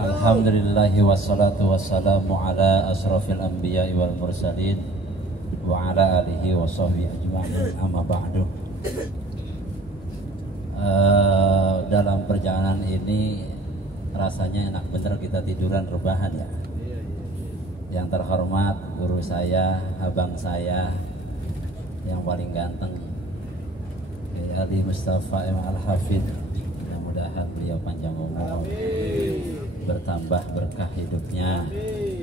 Alhamdulillahi wassalatu wassalamu ala asrafil anbiya'i wal mursalin wa ala alihi wa sahbihi ajma'in, amma ba'du. Dalam perjalanan ini rasanya enak bener kita tiduran rebahan ya. Yang terhormat guru saya, abang saya yang paling ganteng, Ali Mustafa Al-Hafidh. Mudah-mudahan beliau panjang umur, bertambah berkah hidupnya,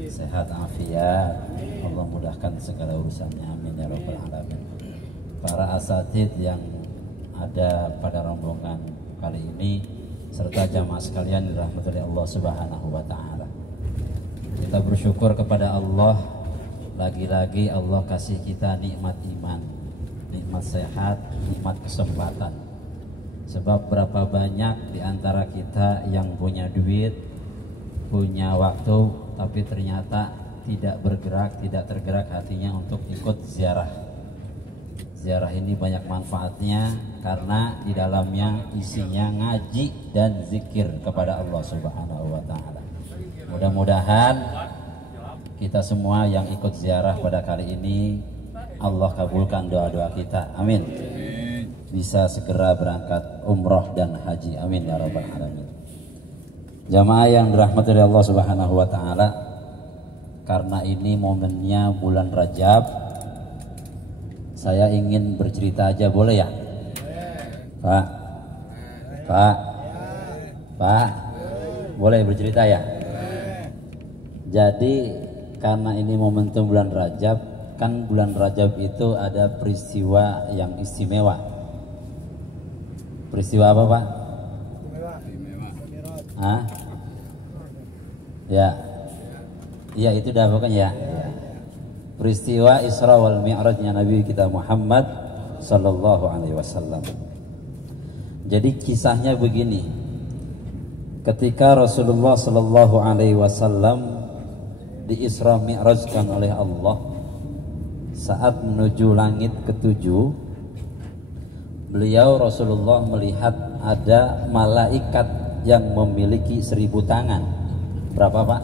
sehat afiat, Allah mudahkan segala urusannya, amin ya rabbal alamin. Para asatidz yang ada pada rombongan kali ini serta jamaah sekalian dirahmati oleh Allah Subhanahu wa taala. Kita bersyukur kepada Allah, lagi-lagi Allah kasih kita nikmat iman, nikmat sehat, nikmat kesempatan. Sebab berapa banyak di antara kita yang punya duit, punya waktu, tapi ternyata tidak bergerak, tidak tergerak hatinya untuk ikut ziarah. Ziarah ini banyak manfaatnya karena di dalamnya isinya ngaji dan zikir kepada Allah Subhanahu wa taala. Mudah-mudahan kita semua yang ikut ziarah pada kali ini Allah kabulkan doa-doa kita. Amin. Bisa segera berangkat umroh dan haji. Amin ya rabbal alamin. Jamaah yang dirahmati oleh Allah Subhanahu wa taala, karena ini momennya bulan Rajab, saya ingin bercerita aja, boleh ya? Pak, boleh bercerita ya? Jadi karena ini momentum bulan Rajab, kan bulan Rajab itu ada peristiwa yang istimewa. Peristiwa apa, Pak? Hah? Ya. Iya, itu dah pokoknya ya. Peristiwa Isra wal Mi'rajnya Nabi kita Muhammad sallallahu alaihi wasallam. Jadi kisahnya begini. Ketika Rasulullah sallallahu alaihi wasallam di-Isra Mi'rajkan oleh Allah, saat menuju langit ketujuh, beliau Rasulullah melihat ada malaikat yang memiliki 1000 tangan. Berapa, Pak?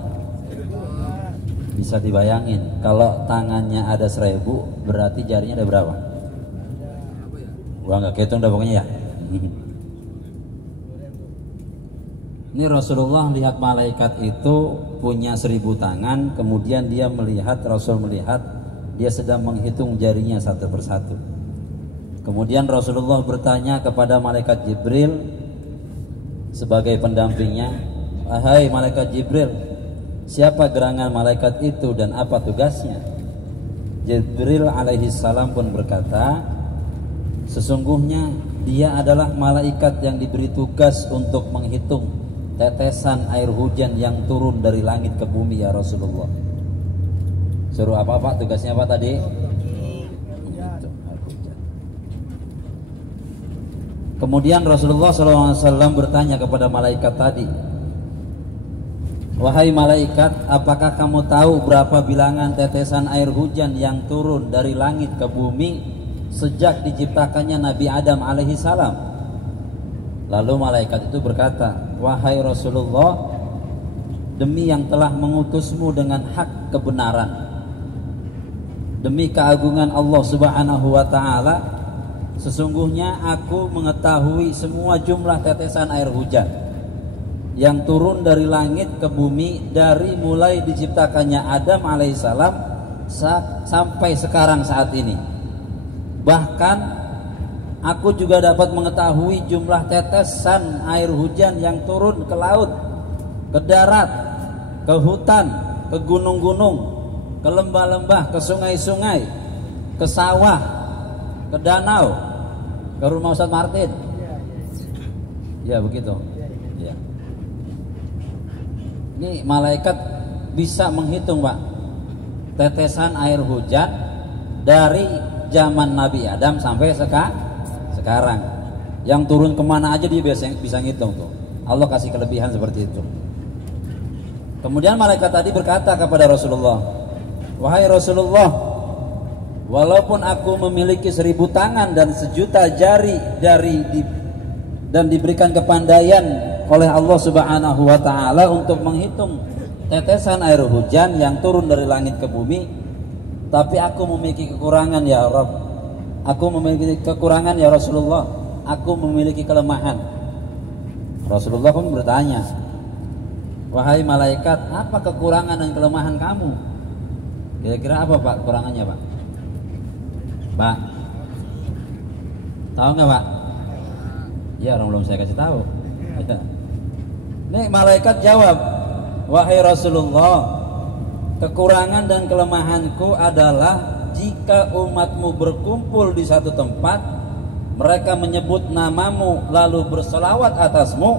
Bisa dibayangin, kalau tangannya ada 1000, berarti jarinya ada berapa? Gua nggak kehitung dah pokoknya ya. Ini Rasulullah lihat malaikat itu punya 1000 tangan, kemudian dia melihat, Rasul melihat dia sedang menghitung jarinya satu persatu. Kemudian Rasulullah bertanya kepada malaikat Jibril sebagai pendampingnya, "Wahai malaikat Jibril, siapa gerangan malaikat itu dan apa tugasnya?" Jibril alaihi salam pun berkata, "Sesungguhnya dia adalah malaikat yang diberi tugas untuk menghitung tetesan air hujan yang turun dari langit ke bumi ya Rasulullah." Suruh apa, Pak? Tugasnya apa tadi? Kemudian Rasulullah SAW bertanya kepada malaikat tadi, "Wahai malaikat, apakah kamu tahu berapa bilangan tetesan air hujan yang turun dari langit ke bumi sejak diciptakannya Nabi Adam alaihi salam?" Lalu malaikat itu berkata, "Wahai Rasulullah, demi yang telah mengutusmu dengan hak kebenaran, demi keagungan Allah Subhanahu wa taala, sesungguhnya aku mengetahui semua jumlah tetesan air hujan yang turun dari langit ke bumi dari mulai diciptakannya Adam alaihissalam sampai sekarang saat ini. Bahkan aku juga dapat mengetahui jumlah tetesan air hujan yang turun ke laut, ke darat, ke hutan, ke gunung-gunung, ke lembah-lembah, ke sungai-sungai, ke sawah, ke danau, ke rumah Ustaz Martin." Ya begitu. Ya. Ini malaikat bisa menghitung, Pak, tetesan air hujan dari zaman Nabi Adam sampai sekarang. Yang turun kemana aja dia bisa ngitung tuh. Allah kasih kelebihan seperti itu. Kemudian malaikat tadi berkata kepada Rasulullah, "Wahai Rasulullah, walaupun aku memiliki 1000 tangan dan 1.000.000 jari dan diberikan kepandaian oleh Allah Subhanahu wa taala untuk menghitung tetesan air hujan yang turun dari langit ke bumi, tapi aku memiliki kekurangan ya Rabb, aku memiliki kekurangan ya Rasulullah, aku memiliki kelemahan. Rasulullah pun bertanya, wahai malaikat, apa kekurangan dan kelemahan kamu? Kira-kira apa Pak kekurangannya Pak? Pak, tahu nggak Pak? Ya orang belum saya kasih tahu. Nih malaikat jawab, wahai Rasulullah, kekurangan dan kelemahanku adalah jika umatmu berkumpul di satu tempat, mereka menyebut namamu lalu berselawat atasmu,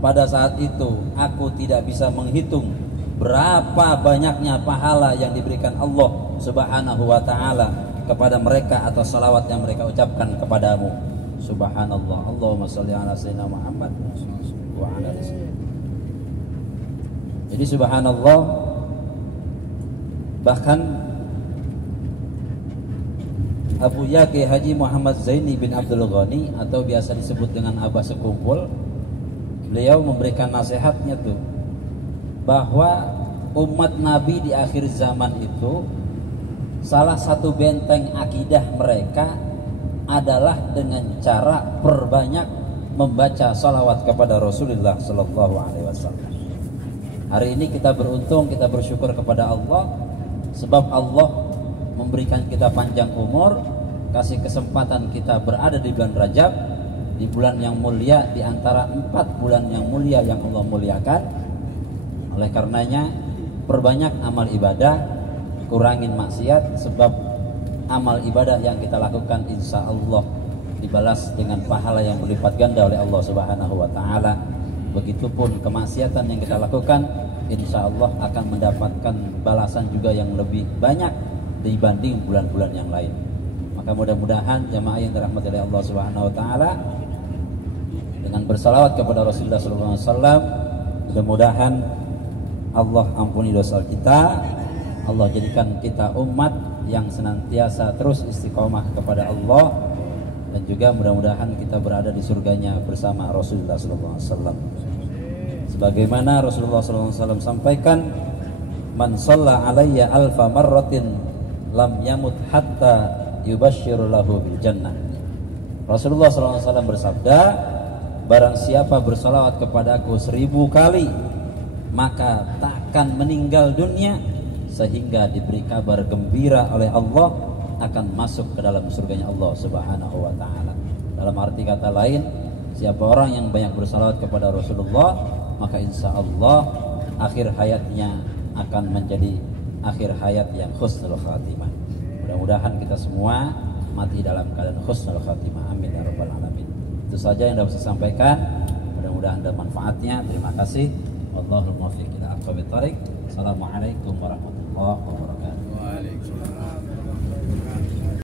pada saat itu aku tidak bisa menghitung berapa banyaknya pahala yang diberikan Allah Subhanahu wa taala kepada mereka atas salawat yang mereka ucapkan kepadamu. Subhanallah. Allahumma sholli ala sayyidina Muhammad wa ala alihi. Jadi subhanallah, bahkan Abu Yaqi Haji Muhammad Zaini bin Abdul Ghani atau biasa disebut dengan Abah Sekumpul, beliau memberikan nasihatnya tuh bahwa umat Nabi di akhir zaman itu salah satu benteng akidah mereka adalah dengan cara perbanyak membaca salawat kepada Rasulullah Sallallahu Alaihi Wasallam. Hari ini kita beruntung, kita bersyukur kepada Allah sebab Allah memberikan kita panjang umur, kasih kesempatan kita berada di bulan Rajab, di bulan yang mulia, di antara 4 bulan yang mulia yang Allah muliakan. Oleh karenanya perbanyak amal ibadah, kurangin maksiat, sebab amal ibadah yang kita lakukan insya Allah dibalas dengan pahala yang berlipat ganda oleh Allah Subhanahu wa taala. Begitupun kemaksiatan yang kita lakukan insya Allah akan mendapatkan balasan juga yang lebih banyak dibanding bulan-bulan yang lain. Maka mudah-mudahan jamaah yang dirahmati oleh Allah Subhanahu wa taala dengan bersalawat kepada Rasulullah sallallahu alaihi wasallam, mudah-mudahan Allah ampuni dosa kita, Allah jadikan kita umat yang senantiasa terus istiqomah kepada Allah, dan juga mudah-mudahan kita berada di surganya bersama Rasulullah sallallahu alaihi wasallam. Sebagaimana Rasulullah sallallahu alaihi wasallam sampaikan, man shalla alayya alfa marratin lam yamut hatta yubashshiru lahu bil jannah. Rasulullah sallallahu alaihi wasallam bersabda, barang siapa bersalawat kepadaku 1000 kali, maka takkan meninggal dunia sehingga diberi kabar gembira oleh Allah akan masuk ke dalam surganya Allah Subhanahu wa taala. Dalam arti kata lain, siapa orang yang banyak bersalawat kepada Rasulullah, maka insya Allah akhir hayatnya akan menjadi akhir hayat yang husnul khatimah. Mudah-mudahan kita semua mati dalam keadaan husnul khatimah. Amin ya rabbal alamin. Itu saja yang dapat saya sampaikan. Mudah-mudahan ada manfaatnya. Terima kasih. Wallahul muwaffiq ila aqwamit thoriq. Assalamualaikum warahmatullahi wabarakatuh. Waalaikumsalam.